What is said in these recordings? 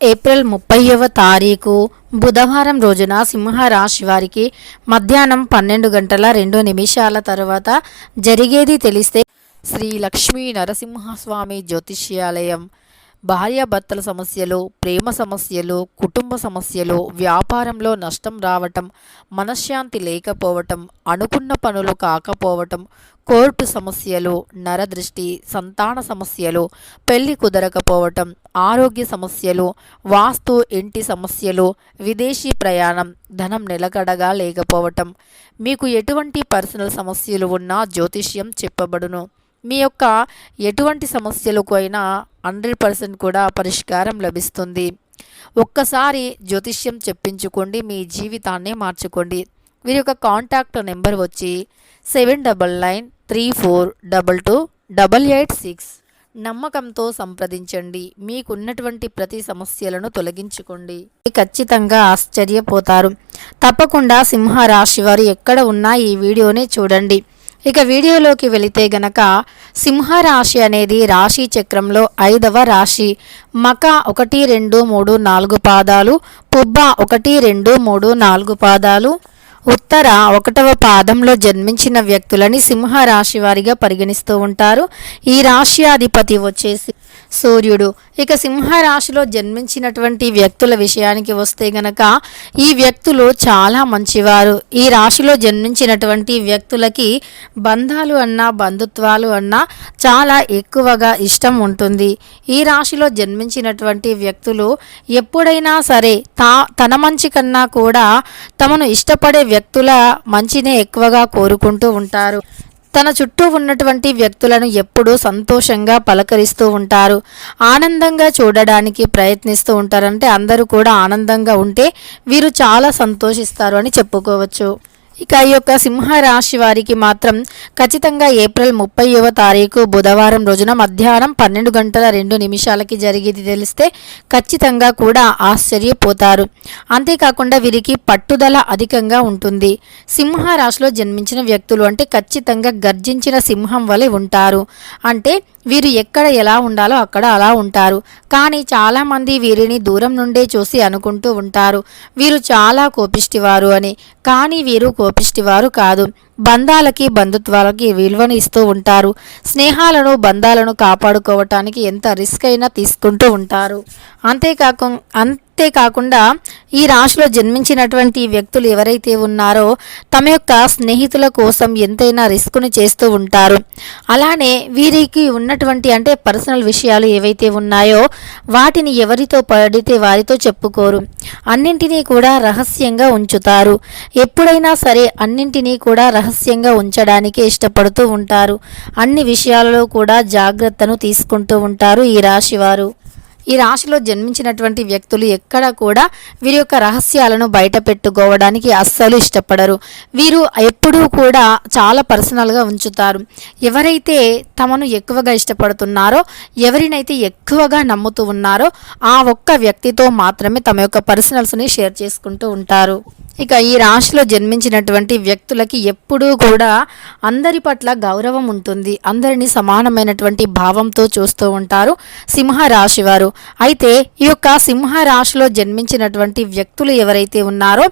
April ముప్పైవ తారీఖు బుధవారం రోజున సింహరాశి వారికి మధ్యాహ్నం పన్నెండు గంటల రెండు నిమిషాల తర్వాత జరిగేది తెలిస్తే శ్రీ లక్ష్మీ నరసింహస్వామి జ్యోతిష్యాలయం. భార్యాభర్తల సమస్యలు ప్రేమ సమస్యలు కుటుంబ సమస్యలు వ్యాపారంలో నష్టం రావటం మనశ్శాంతి లేకపోవటం అనుకున్న పనులు కాకపోవటం కోర్టు సమస్యలు నరదృష్టి సంతాన సమస్యలు పెళ్ళి కుదరకపోవటం ఆరోగ్య సమస్యలు వాస్తు ఇంటి సమస్యలు విదేశీ ప్రయాణం ధనం నిలకడగా లేకపోవటం. మీకు ఎటువంటి పర్సనల్ సమస్యలు ఉన్నా జ్యోతిష్యం చెప్పబడును. మీ యొక్క ఎటువంటి సమస్యలకు అయినా హండ్రెడ్ పర్సెంట్ కూడా పరిష్కారం లభిస్తుంది. ఒక్కసారి జ్యోతిష్యం చెప్పించుకోండి మీ జీవితాన్ని మార్చుకోండి. వీరి యొక్క కాంటాక్ట్ నెంబర్ వచ్చి seven double nine three four double two double eight six నమ్మకంతో సంప్రదించండి. మీకున్నటువంటి ప్రతి సమస్యలను తొలగించుకోండి. ఖచ్చితంగా ఆశ్చర్యపోతారు. తప్పకుండా సింహరాశి వారు ఎక్కడ ఉన్నా ఈ వీడియోని చూడండి. ఇక వీడియోలోకి వెళితే గనక సింహరాశి అనేది రాశి చక్రంలో ఐదవ రాశి. మక ఒకటి రెండు మూడు నాలుగు పాదాలు పుబ్బ ఒకటి రెండు మూడు నాలుగు పాదాలు ఉత్తర ఒకటవ పాదంలో జన్మించిన వ్యక్తులని సింహ రాశి వారిగా పరిగణిస్తూ ఉంటారు. ఈ రాశ్యాధిపతి వచ్చేసి సూర్యుడు. ఇక సింహరాశిలో జన్మించినటువంటి వ్యక్తుల విషయానికి వస్తే గనక ఈ వ్యక్తులు చాలా మంచివారు. ఈ రాశిలో జన్మించినటువంటి వ్యక్తులకి బంధాలు అన్నా బంధుత్వాలు అన్నా చాలా ఎక్కువగా ఇష్టం ఉంటుంది. ఈ రాశిలో జన్మించినటువంటి వ్యక్తులు ఎప్పుడైనా సరే తా తన మంచి కన్నా కూడా తమను ఇష్టపడే వ్యక్తుల మంచినే ఎక్కువగా కోరుకుంటూ ఉంటారు. తన చుట్టూ ఉన్నటువంటి వ్యక్తులను ఎప్పుడూ సంతోషంగా పలకరిస్తూ ఉంటారు. ఆనందంగా చూడడానికి ప్రయత్నిస్తూ ఉంటారంటే అందరూ కూడా ఆనందంగా ఉంటే వీరు చాలా సంతోషిస్తారు అని చెప్పుకోవచ్చు. ఇక ఈ యొక్క సింహరాశి వారికి మాత్రం ఖచ్చితంగా ఏప్రిల్ ముప్పైవ తారీఖు బుధవారం రోజున మధ్యాహ్నం పన్నెండు గంటల రెండు నిమిషాలకి జరిగేది తెలిస్తే ఖచ్చితంగా కూడా ఆశ్చర్యపోతారు. అంతేకాకుండా వీరికి పట్టుదల అధికంగా ఉంటుంది. సింహరాశిలో జన్మించిన వ్యక్తులు అంటే ఖచ్చితంగా గర్జించిన సింహం వలె ఉంటారు. అంటే వీరు ఎక్కడ ఎలా ఉండాలో అక్కడ అలా ఉంటారు. కానీ చాలామంది వీరిని దూరం నుండే చూసి అనుకుంటూ ఉంటారు. వీరు చాలా కోపిష్టివారు అని. కానీ వీరు కో కోపిష్టివారు కాదు. బంధాలకి బంధుత్వాలకి విలువను ఇస్తూ ఉంటారు. స్నేహాలను బంధాలను కాపాడుకోవటానికి ఎంత రిస్క్ అయినా తీసుకుంటూ ఉంటారు. అంతేకాకు అంతేకాకుండా ఈ రాశిలో జన్మించినటువంటి వ్యక్తులు ఎవరైతే ఉన్నారో తమ యొక్క స్నేహితుల కోసం ఎంతైనా రిస్క్ను చేస్తూ ఉంటారు. అలానే వీరికి ఉన్నటువంటి అంటే పర్సనల్ విషయాలు ఏవైతే ఉన్నాయో వాటిని ఎవరితో పడితే వారితో చెప్పుకోరు. అన్నింటినీ కూడా రహస్యంగా ఉంచుతారు. ఎప్పుడైనా సరే అన్నింటినీ కూడా రహస్యంగా ఉంచడానికే ఇష్టపడుతూ ఉంటారు. అన్ని విషయాలలో కూడా జాగ్రత్తను తీసుకుంటూ ఉంటారు ఈ రాశివారు. ఈ రాశిలో జన్మించినటువంటి వ్యక్తులు ఎక్కడ కూడా వీరి యొక్క రహస్యాలను బయట పెట్టుకోవడానికి అస్సలు ఇష్టపడరు. వీరు ఎప్పుడూ కూడా చాలా పర్సనల్గా ఉంచుతారు. ఎవరైతే తమను ఎక్కువగా ఇష్టపడుతున్నారో ఎవరినైతే ఎక్కువగా నమ్ముతూ ఉన్నారో ఆ ఒక్క వ్యక్తితో మాత్రమే తమ యొక్క పర్సనల్స్ని షేర్ చేసుకుంటూ ఉంటారు. ఇక ఈ రాశిలో జన్మించినటువంటి వ్యక్తులకి ఎప్పుడూ కూడా అందరి పట్ల గౌరవం ఉంటుంది. అందరినీ సమానమైనటువంటి భావంతో చూస్తూ ఉంటారు సింహరాశి వారు. అయితే ఈ యొక్క సింహరాశిలో జన్మించినటువంటి వ్యక్తులు ఎవరైతే ఉన్నారో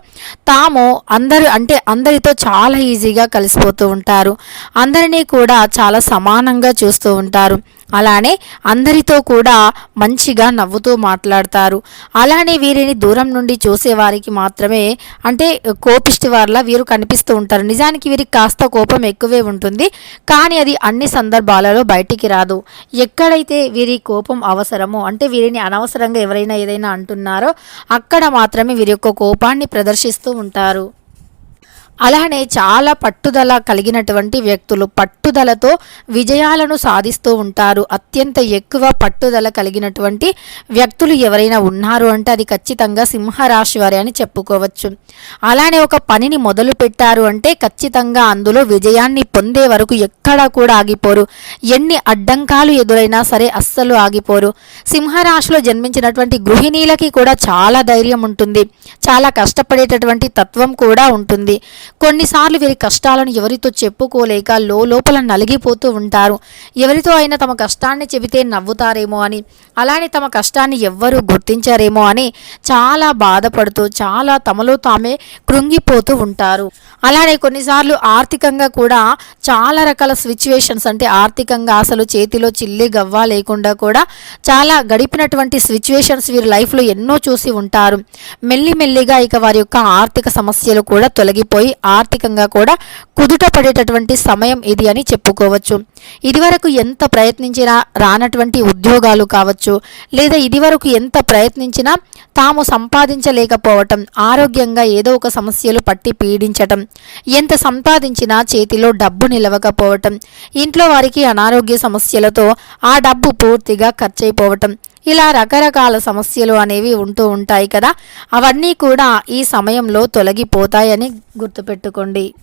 తాము అందరు అంటే అందరితో చాలా ఈజీగా కలిసిపోతూ ఉంటారు. అందరినీ కూడా చాలా సమానంగా చూస్తూ ఉంటారు. అలానే అందరితో కూడా మంచిగా నవ్వుతూ మాట్లాడతారు. అలానే వీరిని దూరం నుండి చూసేవారికి మాత్రమే అంటే కోపిష్టి వారిలా వీరు కనిపిస్తూ ఉంటారు. నిజానికి వీరికి కాస్త కోపం ఎక్కువే ఉంటుంది. కానీ అది అన్ని సందర్భాలలో బయటికి రాదు. ఎక్కడైతే వీరి కోపం అవసరమో అంటే వీరిని అనవసరంగా ఎవరైనా ఏదైనా అంటున్నారో అక్కడ మాత్రమే వీరి యొక్క కోపాన్ని ప్రదర్శిస్తూ ఉంటారు. అలానే చాలా పట్టుదల కలిగినటువంటి వ్యక్తులు పట్టుదలతో విజయాలను సాధిస్తూ ఉంటారు. అత్యంత ఎక్కువ పట్టుదల కలిగినటువంటి వ్యక్తులు ఎవరైనా ఉన్నారు అంటే అది ఖచ్చితంగా సింహరాశి వారి అని చెప్పుకోవచ్చు. అలానే ఒక పనిని మొదలు పెట్టారు అంటే ఖచ్చితంగా అందులో విజయాన్ని పొందే వరకు ఎక్కడా కూడా ఆగిపోరు. ఎన్ని అడ్డంకాలు ఎదురైనా సరే అస్సలు ఆగిపోరు. సింహరాశిలో జన్మించినటువంటి గృహిణీలకి కూడా చాలా ధైర్యం ఉంటుంది. చాలా కష్టపడేటటువంటి తత్వం కూడా ఉంటుంది. కొన్నిసార్లు వీరి కష్టాలను ఎవరితో చెప్పుకోలేక లోపల నలిగిపోతూ ఉంటారు. ఎవరితో అయినా తమ కష్టాన్ని చెబితే నవ్వుతారేమో అని అలానే తమ కష్టాన్ని ఎవ్వరూ గుర్తించారేమో అని చాలా బాధపడుతూ చాలా తమలో తామే కృంగిపోతూ ఉంటారు. అలానే కొన్నిసార్లు ఆర్థికంగా కూడా చాలా రకాల సిచ్యువేషన్స్ అంటే ఆర్థికంగా అసలు చేతిలో చిల్లి గవ్వ లేకుండా కూడా చాలా గడిపినటువంటి సిచ్యువేషన్స్ వీరి లైఫ్లో ఎన్నో చూసి ఉంటారు. మెల్లిమెల్లిగా ఇక వారి యొక్క ఆర్థిక సమస్యలు కూడా తొలగిపోయి ఆర్థికంగా కూడా కుదుట పడేటటువంటి సమయం ఇది అని చెప్పుకోవచ్చు. ఇదివరకు ఎంత ప్రయత్నించినా రానటువంటి ఉద్యోగాలు కావచ్చు లేదా ఇదివరకు ఎంత ప్రయత్నించినా తాము సంపాదించలేకపోవటం ఆరోగ్యంగా ఏదో ఒక సమస్యలు పట్టి పీడించటం ఎంత సంపాదించినా చేతిలో డబ్బు నిలవకపోవటం ఇంట్లో వారికి అనారోగ్య సమస్యలతో ఆ డబ్బు పూర్తిగా ఖర్చయిపోవటం ఇలా రకరకాల సమస్యలు అనేవి ఉంటూ ఉంటాయి కదా. అవన్నీ కూడా ఈ సమయంలో తొలగిపోతాయని గుర్తుపెట్టుకోండి.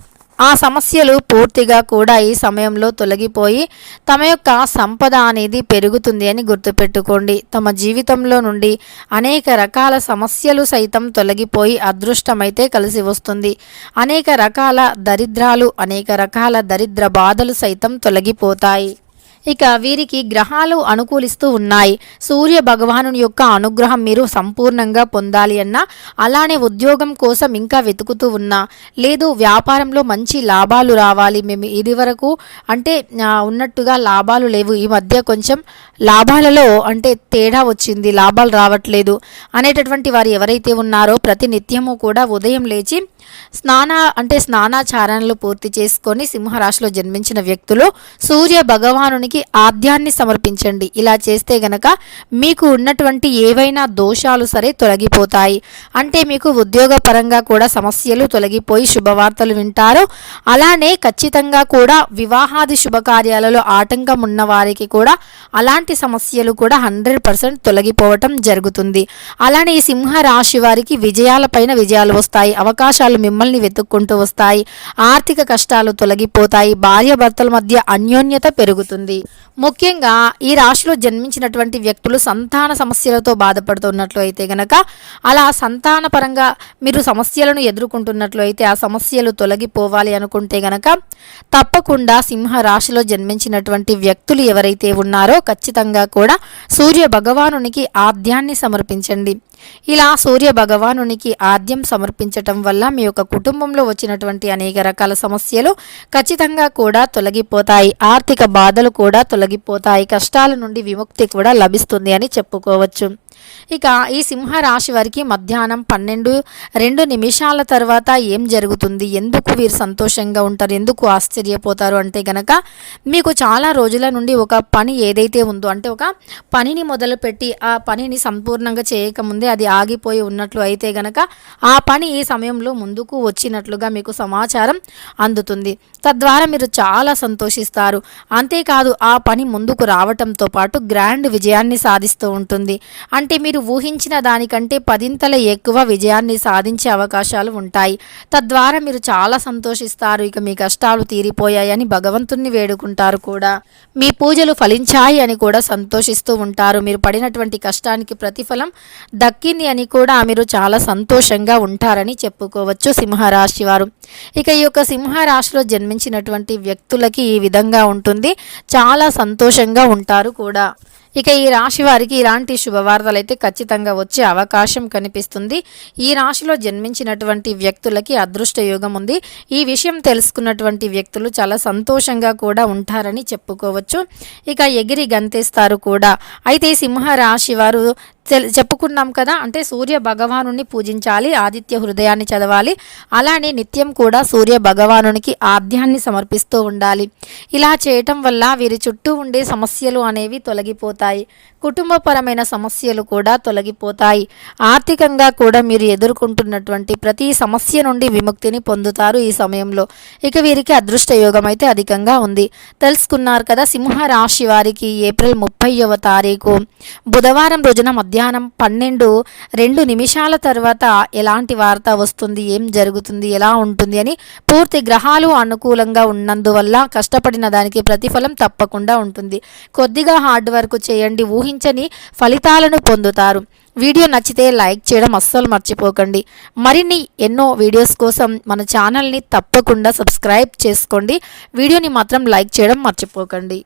ఆ సమస్యలు పూర్తిగా కూడా ఈ సమయంలో తొలగిపోయి తమ యొక్క సంపద అనేది పెరుగుతుంది అని గుర్తుపెట్టుకోండి. తమ జీవితంలో నుండి అనేక రకాల సమస్యలు సైతం తొలగిపోయి అదృష్టమైతే కలిసి వస్తుంది. అనేక రకాల దరిద్రాలు అనేక రకాల దరిద్ర బాధలు సైతం తొలగిపోతాయి. ఇక వీరికి గ్రహాలు అనుకూలిస్తూ ఉన్నాయి. సూర్య భగవాను యొక్క అనుగ్రహం మీరు సంపూర్ణంగా పొందాలి అన్నా అలానే ఉద్యోగం కోసం ఇంకా వెతుకుతూ ఉన్నా. లేదు వ్యాపారంలో మంచి లాభాలు రావాలి. మేము ఇది వరకు అంటే ఉన్నట్టుగా లాభాలు లేవు. ఈ మధ్య కొంచెం లాభాలలో అంటే తేడా వచ్చింది లాభాలు రావట్లేదు అనేటటువంటి వారు ఎవరైతే ఉన్నారో ప్రతి నిత్యము కూడా ఉదయం లేచి స్నాన అంటే స్నానాచారణలు పూర్తి చేసుకొని సింహరాశిలో జన్మించిన వ్యక్తులు సూర్య భగవానునికి ఆద్యాన్ని సమర్పించండి. ఇలా చేస్తే గనక మీకు ఉన్నటువంటి ఏవైనా దోషాలు సరే తొలగిపోతాయి. అంటే మీకు ఉద్యోగపరంగా కూడా సమస్యలు తొలగిపోయి శుభవార్తలు వింటారు. అలానే ఖచ్చితంగా కూడా వివాహాది శుభకార్యాలలో ఆటంకం ఉన్న వారికి కూడా అలాంటి సమస్యలు కూడా హండ్రెడ్ పర్సెంట్ తొలగిపోవటం జరుగుతుంది. అలానే ఈ సింహ రాశి వారికి విజయాలపైన విజయాలు వస్తాయి. అవకాశాలు మిమ్మల్ని వెతుక్కుంటూ వస్తాయి. ఆర్థిక కష్టాలు తొలగిపోతాయి. భార్యాభర్తల మధ్య అన్యోన్యత పెరుగుతుంది. ముఖ్యంగా ఈ రాశిలో జన్మించినటువంటి వ్యక్తులు సంతాన సమస్యలతో బాధపడుతున్నట్లు అయితే గనక అలా సంతాన పరంగా మీరు సమస్యలను ఎదుర్కొంటున్నట్లు అయితే ఆ సమస్యలు తొలగిపోవాలి అనుకుంటే గనక తప్పకుండా సింహ రాశిలో జన్మించినటువంటి వ్యక్తులు ఎవరైతే ఉన్నారో ఖచ్చితంగా కూడా సూర్య భగవానునికి ఆద్యాన్ని సమర్పించండి. ఇలా సూర్య భగవానునికి ఆద్యం సమర్పించటం వల్ల మీ యొక్క కుటుంబంలో వచ్చినటువంటి అనేక రకాల సమస్యలు ఖచ్చితంగా కూడా తొలగిపోతాయి. ఆర్థిక బాధలు కూడా తొలగిపోతాయి. కష్టాల నుండి విముక్తి కూడా లభిస్తుంది అని చెప్పుకోవచ్చు. ఇక ఈ సింహరాశి వారికి మధ్యాహ్నం పన్నెండు రెండు నిమిషాల తర్వాత ఏం జరుగుతుంది? ఎందుకు వీరు సంతోషంగా ఉంటారు? ఎందుకు ఆశ్చర్యపోతారు? అంటే గనక మీకు చాలా రోజుల నుండి ఒక పని ఏదైతే ఉందో అంటే ఒక పనిని మొదలుపెట్టి ఆ పనిని సంపూర్ణంగా చేయకముందే అది ఆగిపోయి ఉన్నట్లు అయితే గనక ఆ పని ఈ సమయంలో ముందుకు వచ్చినట్లుగా మీకు సమాచారం అందుతుంది. తద్వారా మీరు చాలా సంతోషిస్తారు. అంతేకాదు ఆ పని ముందుకు రావటంతో పాటు గ్రాండ్ విజయాన్ని సాధిస్తూ ఉంటుంది. అంటే అంటే మీరు ఊహించిన దానికంటే పదింతల ఎక్కువ విజయాన్ని సాధించే అవకాశాలు ఉంటాయి. తద్వారా మీరు చాలా సంతోషిస్తారు. ఇక మీ కష్టాలు తీరిపోయాయని భగవంతుణ్ణి వేడుకుంటారు కూడా. మీ పూజలు ఫలించాయి అని కూడా సంతోషిస్తూ ఉంటారు. మీరు పడినటువంటి కష్టానికి ప్రతిఫలం దక్కింది అని కూడా మీరు చాలా సంతోషంగా ఉంటారని చెప్పుకోవచ్చు సింహరాశి వారు. ఇక ఈ యొక్క సింహరాశిలో జన్మించినటువంటి వ్యక్తులకి ఈ విధంగా ఉంటుంది. చాలా సంతోషంగా ఉంటారు కూడా. ఇక ఈ రాశి వారికి ఇలాంటి శుభవార్తలు అయితే ఖచ్చితంగా వచ్చే అవకాశం కనిపిస్తుంది. ఈ రాశిలో జన్మించినటువంటి వ్యక్తులకి అదృష్ట యోగం ఉంది. ఈ విషయం తెలుసుకున్నటువంటి వ్యక్తులు చాలా సంతోషంగా కూడా ఉంటారని చెప్పుకోవచ్చు. ఇక ఎగిరి గంతేస్తారు కూడా. అయితే సింహ రాశి వారు చెప్పుకున్నాం కదా అంటే సూర్య భగవానుని పూజించాలి ఆదిత్య హృదయాన్ని చదవాలి. అలానే నిత్యం కూడా సూర్య భగవానునికి ఆద్యాన్ని సమర్పిస్తూ ఉండాలి. ఇలా చేయటం వల్ల వీరి చుట్టూ ఉండే సమస్యలు అనేవి తొలగిపోతాయి. Matai కుటుంబపరమైన సమస్యలు కూడా తొలగిపోతాయి. ఆర్థికంగా కూడా మీరు ఎదుర్కొంటున్నటువంటి ప్రతి సమస్య నుండి విముక్తిని పొందుతారు ఈ సమయంలో. ఇక వీరికి అదృష్ట యోగం అయితే అధికంగా ఉంది. తెలుసుకున్నారు కదా సింహ రాశి వారికి ఏప్రిల్ ముప్పైవ తారీఖు. బుధవారం రోజున మధ్యాహ్నం పన్నెండు రెండు నిమిషాల తర్వాత ఎలాంటి వార్త వస్తుంది ఏం జరుగుతుంది ఎలా ఉంటుంది అని పూర్తి గ్రహాలు అనుకూలంగా ఉన్నందువల్ల కష్టపడిన దానికి ప్రతిఫలం తప్పకుండా ఉంటుంది. కొద్దిగా హార్డ్ వర్క్ చేయండి ఊహించని ఫలితాలను పొందుతారు. వీడియో నచ్చితే లైక్ చేయడం అస్సలు మర్చిపోకండి. మరిన్ని ఎన్నో వీడియోస్ కోసం మన ఛానల్ని తప్పకుండా సబ్స్క్రైబ్ చేసుకోండి. వీడియోని మాత్రం లైక్ చేయడం మర్చిపోకండి.